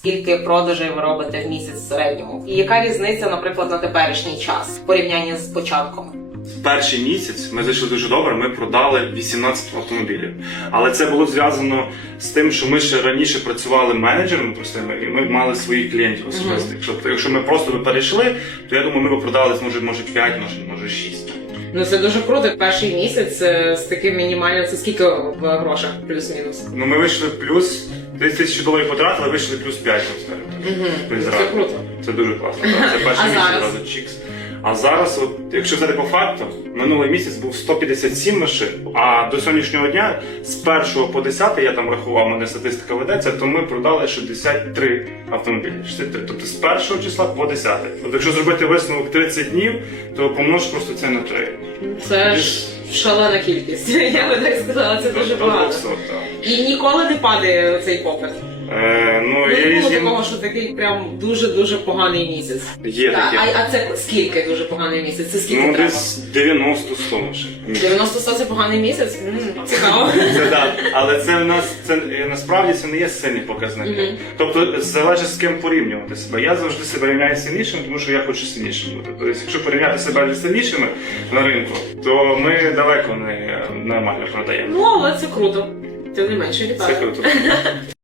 Скільки продажей ви робите в місяць в середньому? І яка різниця, наприклад, на теперішній час в порівнянні з початком? Перший місяць ми зайшли дуже добре. Ми продали 18 автомобілів. Але це було зв'язано з тим, що ми ще раніше працювали менеджерами простими, і ми мали своїх клієнтів особистих. Тобто, якщо ми просто би перейшли, то я думаю, ми б продали може, може 5, може, може 6. Ну це дуже круто. Перший місяць е, з таким мінімальним. Це скільки в грошах, плюс-мінус? Ну ми вийшли плюс 30 тисяч доларів потратили, вийшли плюс 5, скажімо так. Угу. Це круто. Це дуже класно. так. Це перший місяць одразу чікс. А зараз, от, якщо взяти по факту, минулий місяць був 157 машин, а до сьогоднішнього дня з 1 по 10, я там рахував, мене статистика ведеться, то ми продали 63 автомобілі. 63. Тобто з 1 числа по 10. Тобто, якщо зробити висновок 30 днів, то помнож просто це на 3. Це ж шалена кількість. Я би так сказала, це дуже багато. І ніколи не падає цей попит. Е, ну, Ну, не було такого, що такий прям дуже дуже поганий місяць. Є Так, такі. а, а це скільки дуже поганий місяць? Це скільки Ну, треба? десь 90-100 машин. 90 це поганий місяць? М, Цікаво. Це так, але це в нас це е, насправді це не є сильні показники. Мгм. Тобто залежить з ким порівнювати себе. Я завжди себе рівняю з сильнішим, тому що я хочу сильнішим бути. Тобто, якщо порівняти себе з сильнішими на ринку, то ми далеко не е, нормально продаємо. Ну, але це круто. Тим не менше, Це вітаю. круто.